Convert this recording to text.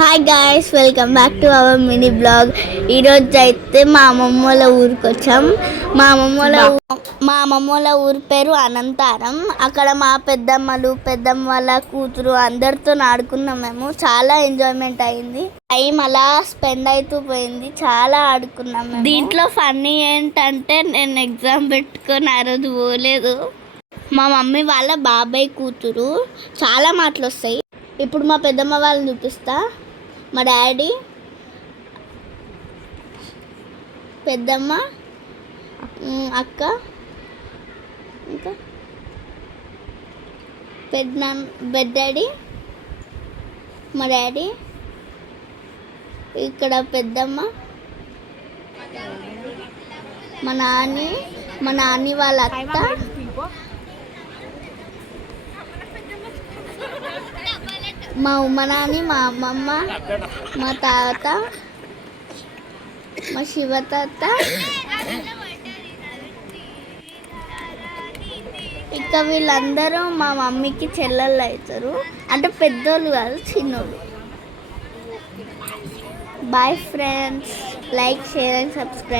Hi guys, welcome back to our mini blog. ఈరోజు అయితే మా అమ్మమ్మ వాళ్ళ ఊరికి వచ్చాం. మా అమ్మమ్మ వాళ్ళ ఊరి పేరు అనంతారం. అక్కడ మా పెద్దమ్మ వాళ్ళ కూతురు అందరితో ఆడుకున్నాం. మేము చాలా ఎంజాయ్మెంట్ అయింది. టైం అలా స్పెండ్ అవుతూ పోయింది. చాలా ఆడుకున్నాం. దీంట్లో ఫన్నీ ఏంటంటే నేను ఎగ్జామ్ పెట్టుకొని ఆ రోజు పోలేదు. మా మమ్మీ వాళ్ళ బాబాయ్ కూతురు. చాలా మాటలు వస్తాయి. ఇప్పుడు మా పెద్దమ్మ వాళ్ళని చూపిస్తా. మా డాడీ, పెద్దమ్మ, అక్క, ఇంకా డాడీ, మా డాడీ, ఇక్కడ పెద్దమ్మ, మా నాని వాళ్ళ అత్త, మా నాని, మా అమ్మమ్మ, మా తాత, మా శివతాత, ఇక వీళ్ళందరూ మా మమ్మీకి చెల్లెళ్ళు అవుతారు. అంటే పెద్దోళ్ళు కాదు, చిన్నోళ్ళు. Bye friends, like, share and subscribe.